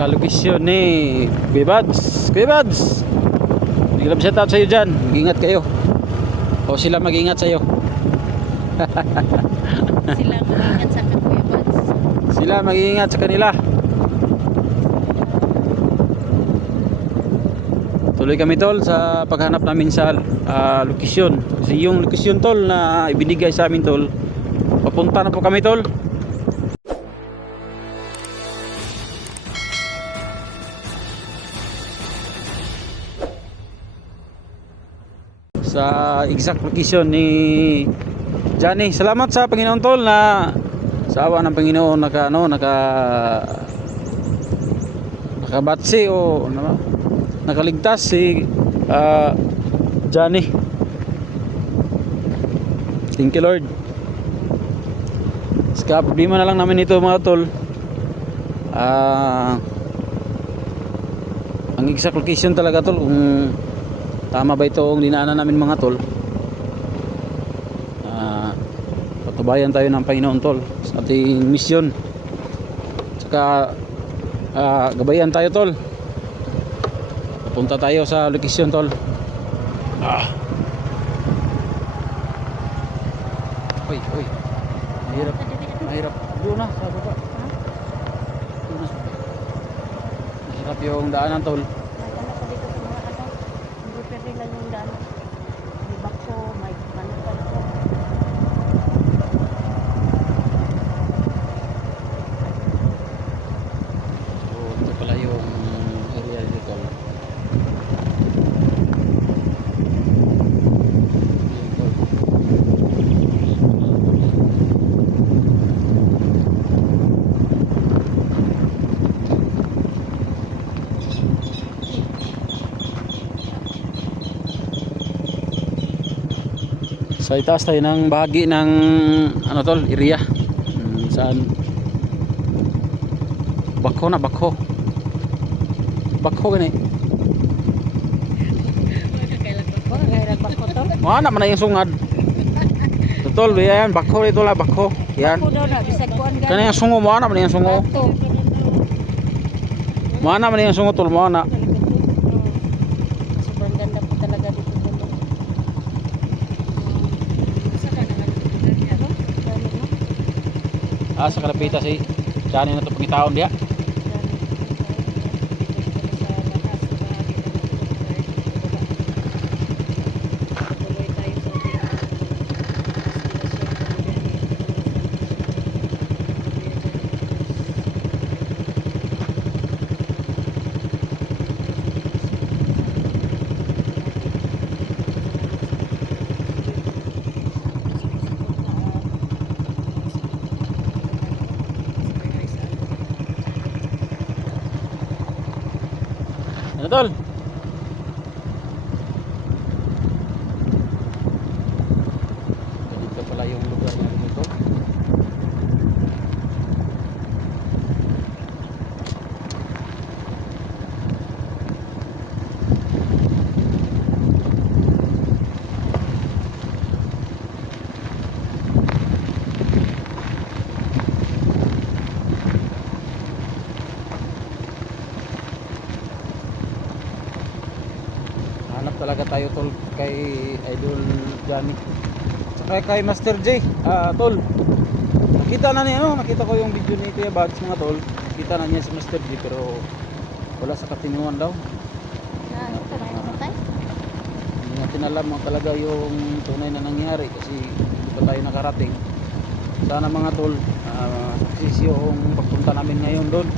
Kalokisyon ni Kuya Bads. Kuya Bads, big love shout out sa'yo dyan. Mag-ingat kayo. O sila mag-ingat sa'yo. Sila mag-ingat sa Kuya Bads. Sila mag-ingat sa kanila. Tuloy kami tol sa paghanap namin sa lokasyon. Kasi yung lokasyon tol na ibinigay sa amin tol, papunta na po kami tol. Sa exact location ni Johnny. Salamat sa Panginoon tol na sa awa ng Panginoon nakabatsi o nakaligtas si Johnny. Thank you Lord. Ska problema na lang namin ito mga tol. Ang exact location talaga tol, kung tama ba ito ang dinaanan namin mga tol. Patubayan tayo ng Panginoon tol sa ating misyon. Saka gabayan tayo tol. Punta tayo sa location tol. Oy. Mahirap. Doon na sa baba. Doon na sa baba. Mahirap yung daanan tol. Magkano pa dito sa mga hindi pwede lang yung daan. May bako, may manukan ko. So ito pala yung area dito tol. Sa itaas tayo ng bahagi ng ano tol, area saan bakho gani. Kailan bako to? Mana man na yung sungad. Tol, yan bakho ito la bakho. Yan. Bako daw na, bisag kuan gani. Kana yung sungo mo na man yung sungo. Ato. Mana man yung sungo tol mo na. Sobrang ganda po talaga dito tol. Saka naman ano? Sa kalapita si Johnny na to pangitaon diha. Ano tol? Dito pala yung lugar na dito. Hanap talaga tayo tol kay Idol Johnny. Saka kay Master J. Tol. Nakita ko yung video ni Kuya Bads mga tol. Nakita na niya si Master J pero wala sa katinuan daw. Ano ka may patay? Hindi natin alam talaga yung tunay na nangyari kasi hindi pa tayo nakarating. Sana mga tol, success yung pagpunta namin ngayon doon.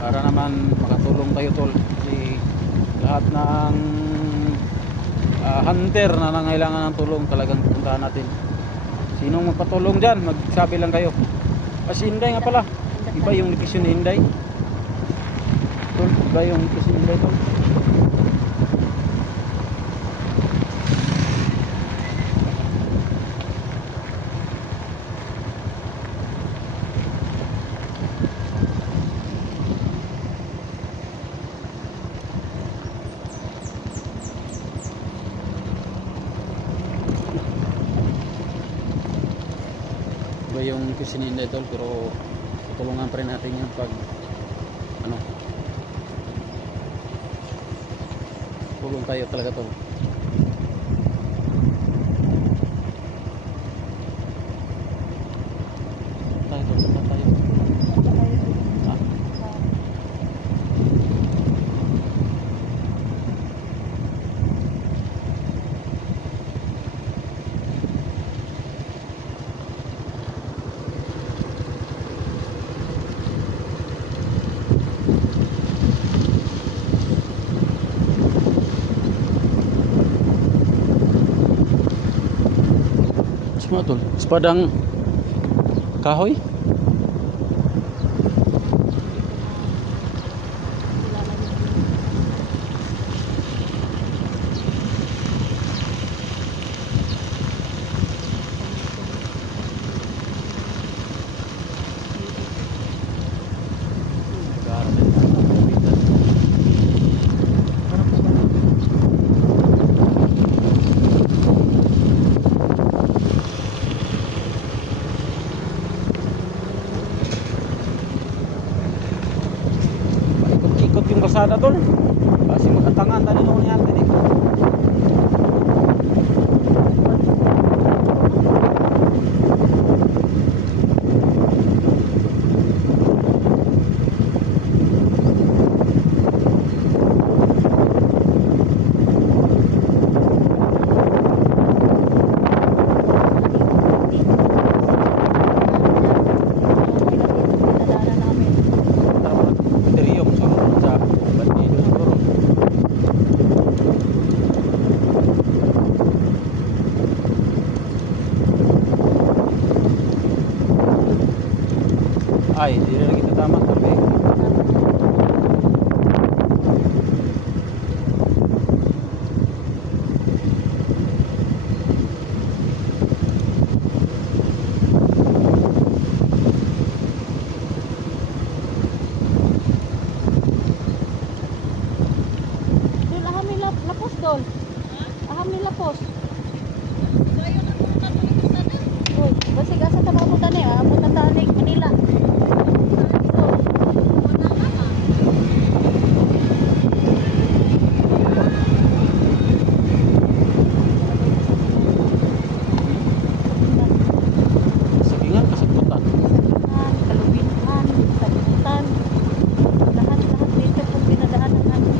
Para naman makatulong tayo tol. Kasi lahat ng hunter na nangailangan ng tulong talagang puntahan natin. Sinong magpatulong dyan, magsabi lang kayo. Kasi Inday nga pala, iba yung location ni Inday tol, iba yung location ni Inday tol. Iba yung cuisine nila tol, pero tutulungan pa rin natin yan pag ano. Tulong tayo talaga tol. Tayo tol, tayo. Tayo dun Ah, sa semua tol. Sepadang kahoy. kilala niyo. Ikot yung kalsada tol. Kasi magkatangan tani noon yan tani. Dinadaanan namin. Dapat terium sa bandido siguro. Ay, hindi na kita tama tapi. Dol, aham nila lapos dol. Aham nila lapos. Uy, basi gasa ta mabuta ni, abuta ta ni Manila. Dol. Sagingan kasagputan. Sagingan, Kalubinhan, Sabutan. Lahat-lahat dito kung dinadaanan namin.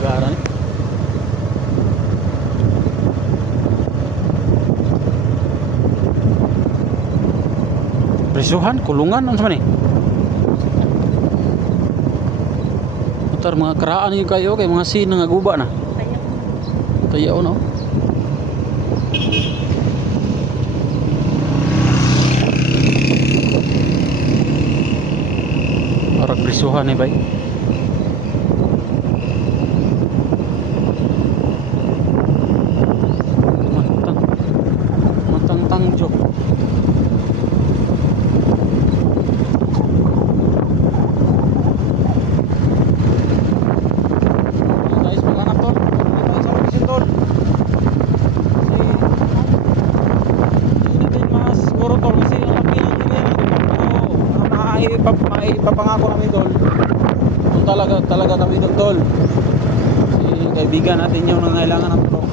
Lugaran. Prisuhan, kulungan, ano man eh? Putar mga karaan yung kayo kay mga sin nga guba na. Kaya Tayaw no. Orang prisuhan ni bay. Matang. Matang tangjo. Guys, maghanap tol. Dito tayo sa location tol. Kasi hindi natin siguro tol kasi ang laki ng area natin. Pero maipapangako namin tol. Kung talaga kami doon tol. Kasi kaibigan natin yung nangailangan ng tulong.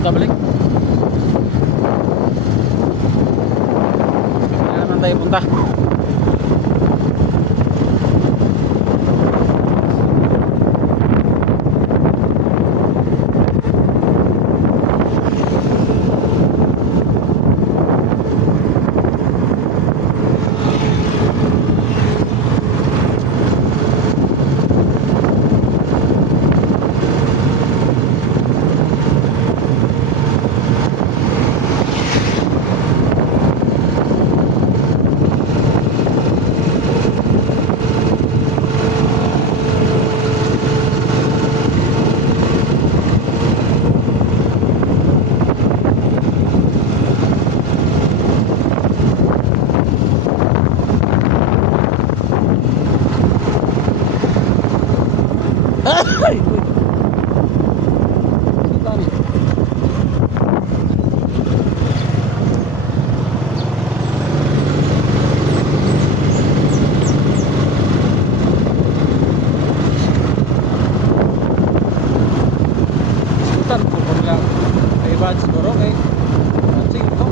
Punta balik. Kailan naman tayo punta? Ay! Uy! Saan ni? Sultan po po nila. Ay bad siguro kay Pansing ko.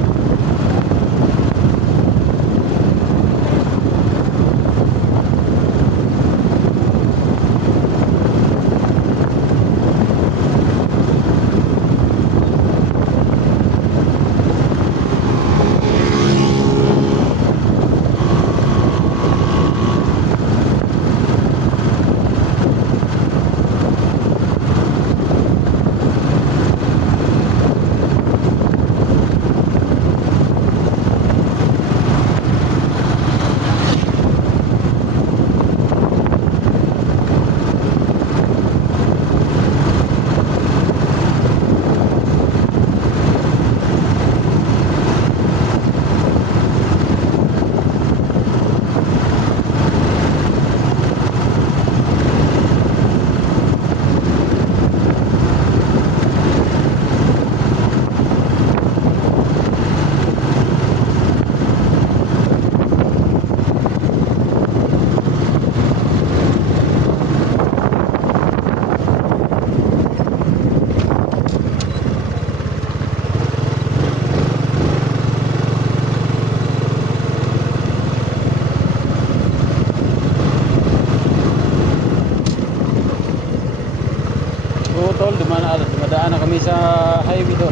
Oo tol, dumadaan na kami sa highway tol.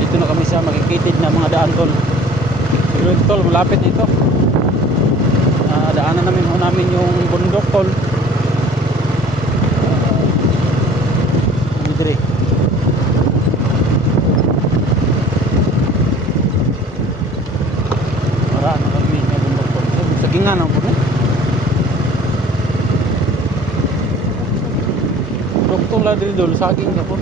Dito na kami sa makikitid na mga daan tol. Pero ito tol, malapit na ito. Daanan namin yung bundok tol. Dire. Maraan na kami yung bundok tol. Sagingan ang bundok. Doktor lah dari dulu saging ya pun.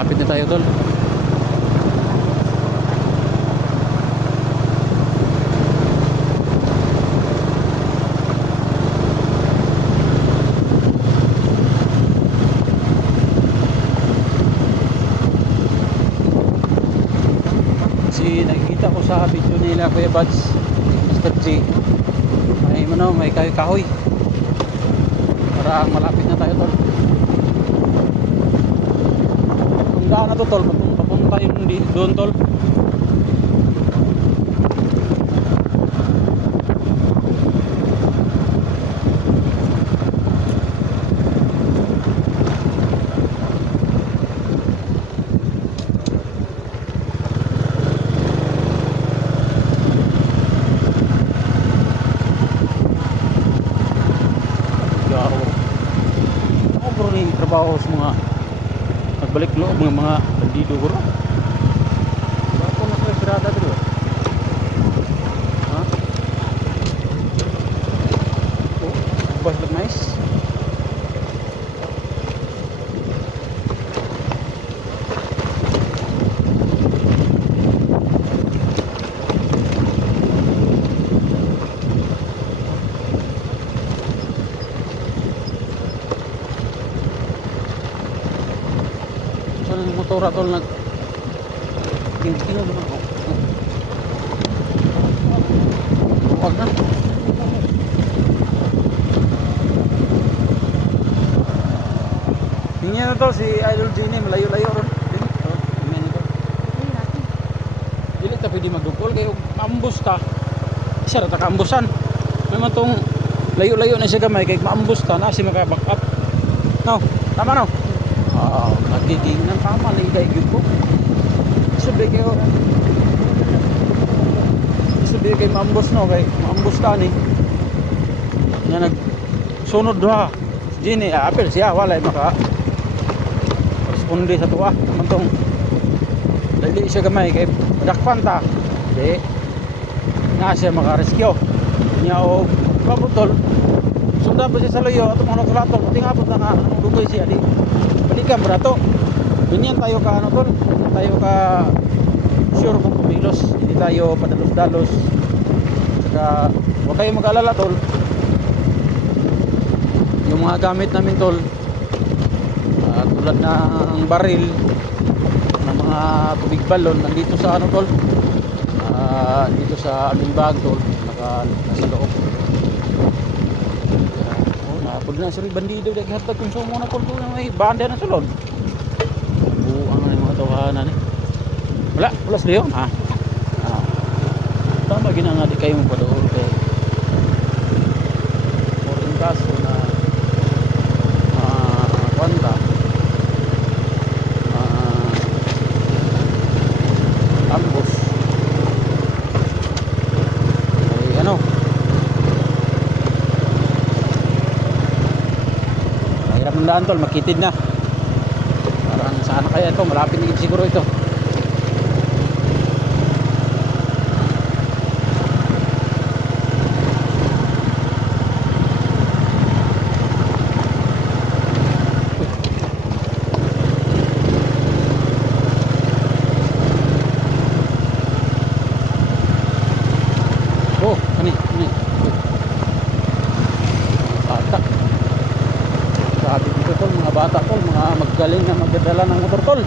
Lapit na tayo tol. Kasi nakikita ko sa video nila Kuya Buds, Mr. G, may kahoy-kahoy. Parang malapit na tayo tol. Daan na to tol, papunta yung doon tol. Ako bro ni trabaho sa mga nagbalik loob ng mga bandido bro. Ako na sa pirata bro. Ha? Oh, bus nice. motora tol nag tingog naman. Huwag na. Tingnan na tol si Idol Genie, malayo-layo ron. Tingnan nito. Ayun natin. Dili ta pwede magdukol kayo maambus ta. Isa ra ta kaambusan. May matong layo-layo na siya gamay kay maambus ta na si maka-back up. No, tama no. Nagiging nang tama na iday gyud ko. Sabi kayo. Sabi kay maambus no kay maambus ta ni. Nya nag sunod ha. Gini apel siya walay maka responde sa tuwa. Mantong dali siya gamay kay dakpan ta. Di na siya maka-rescue. Nya o pabutol. Sunda pa siya sa loyo at mga nakulato. Pati nga po na nga dugay siya di. Balikan brato. Ganyan tayo ka ano tol. Tayo ka sure kung kumilos. Hindi tayo padalos-dalos. Saka huwag kayo mag-alala tol. Yung mga gamit namin tol. Tulad ng baril ng mga tubig balon nandito sa ano tol. Dito sa aming bag tol. Nasa loob. Napod na sila bandido dahil hatag konsumo na tol na may banda na sulod. Buang na yung mga tawanan eh. Wala sila yun tama ginanga di kayo magpadool kay more in kaso na kwanta ambos ay ano mahirap ng daan tol, makitid na parang sana kaya ito, malapit na siguro ito. Kani bata sabi dito tol, mga bata tol, mga magaling na magdadala ng motor tol.